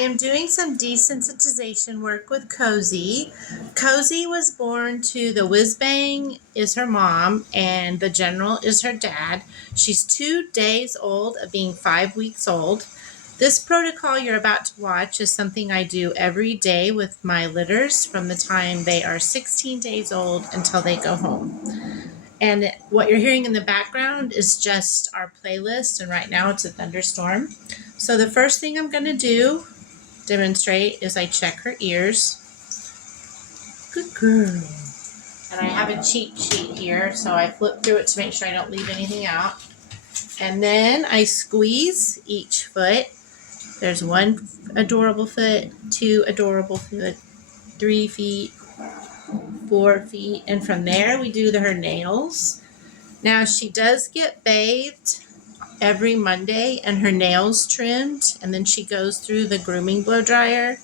am doing some desensitization work with Cozy. Cozy was born to the Whiz-Bang is her mom and the General is her dad. She's 2 days old of being 5 weeks old. This protocol you're about to watch is something I do every day with my litters from the time they are 16 days old until they go home. And what you're hearing in the background is just our playlist, and right now it's a thunderstorm. So the first thing I'm going to demonstrate is I check her ears. Good girl. And I have a cheat sheet here, so I flip through it to make sure I don't leave anything out. And then I squeeze each foot. There's 1 adorable foot, 2 adorable foot, 3 feet, 4 feet, and from there we do her nails. Now she does get bathed every Monday and her nails trimmed, and then she goes through the grooming blow dryer.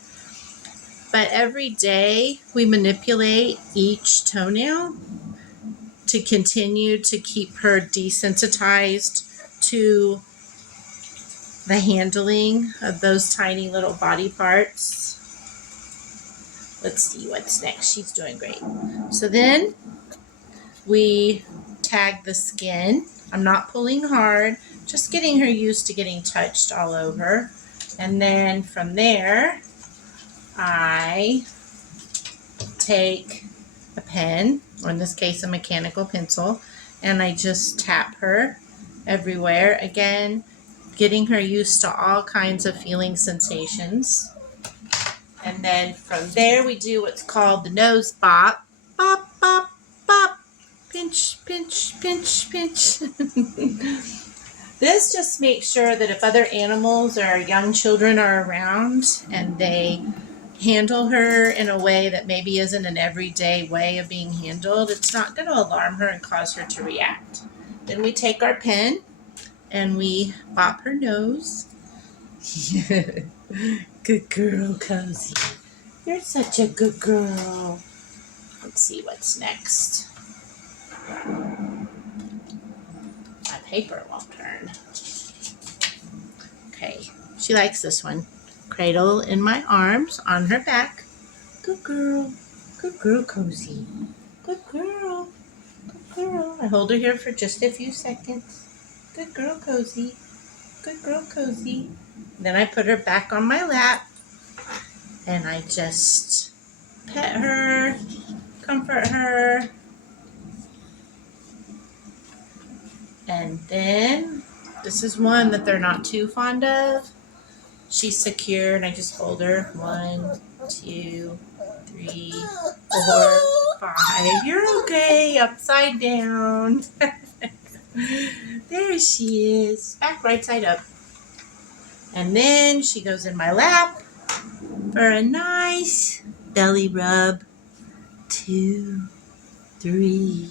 But every day we manipulate each toenail to continue to keep her desensitized to the handling of those tiny little body parts. Let's see what's next. She's doing great. So then we tag the skin. I'm not pulling hard, just getting her used to getting touched all over. And then from there, I take a pen, or in this case a mechanical pencil, and I just tap her everywhere. Again, getting her used to all kinds of feeling sensations. And then from there we do what's called the nose bop. Bop, bop, bop. Pinch, pinch, pinch, pinch. This just makes sure that if other animals or young children are around and they handle her in a way that maybe isn't an everyday way of being handled, it's not going to alarm her and cause her to react. Then we take our pen and we bop her nose. Good girl, Cozy. You're such a good girl. Let's see what's next. My paper won't turn. Okay, she likes this one. Cradle in my arms, on her back. Good girl. Good girl, Cozy. Good girl. Good girl. I hold her here for just a few seconds. Good girl, Cozy. Good girl, Cozy. Then I put her back on my lap and I just pet her, comfort her. And then this is one that they're not too fond of. She's secure and I just hold her. 1, 2, 3, 4, 5. You're okay. Upside down. There she is. Back right side up. And then she goes in my lap for a nice belly rub. 2, 3.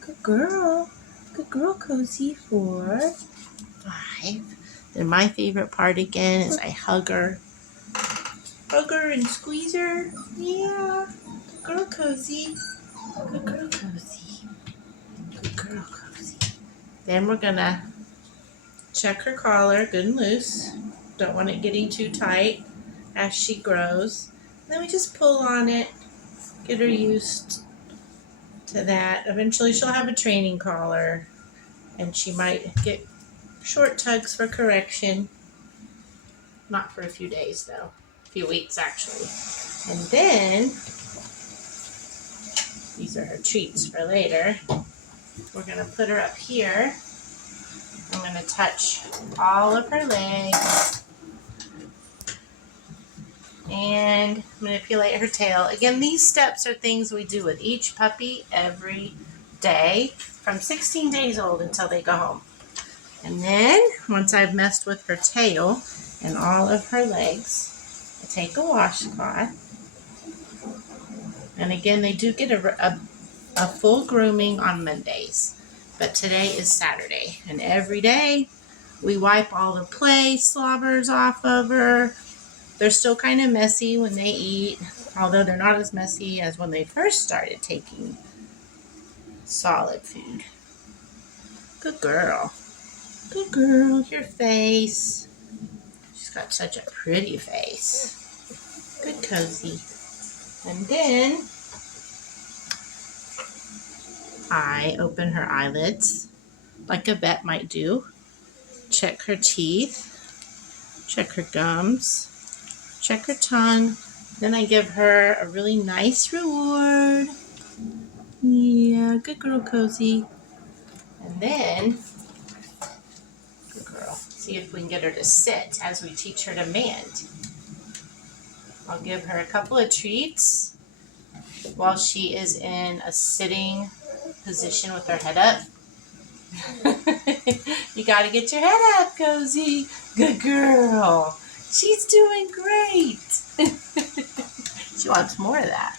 Good girl. Good girl, Cozy. 4, 5. Then my favorite part again is I hug her. Hug her and squeeze her. Yeah. Good girl, Cozy. Good girl, Cozy. Good girl, Cozy. Then we're going to check her collar good and loose. Don't want it getting too tight as she grows. Then we just pull on it, get her used to that. Eventually she'll have a training collar and she might get short tugs for correction. Not for a few days though. A few weeks actually. And then, these are her treats for later. We're going to put her up here. I'm going to touch all of her legs and manipulate her tail. Again, these steps are things we do with each puppy every day from 16 days old until they go home. And then once I've messed with her tail and all of her legs, I take a washcloth. And again, they do get a full grooming on Mondays. But today is Saturday. And every day we wipe all the play slobbers off of her. They're still kind of messy when they eat, although they're not as messy as when they first started taking solid food. Good girl. Good girl. Your face. She's got such a pretty face. Good Cozy. And then I open her eyelids like a vet might do. Check her teeth. Check her gums. Check her tongue. Then I give her a really nice reward. Yeah, good girl, Cozy. And then, good girl, see if we can get her to sit as we teach her to mand. I'll give her a couple of treats while she is in a sitting position with her head up. You gotta get your head up, Cozy. Good girl. She's doing great. She wants more of that.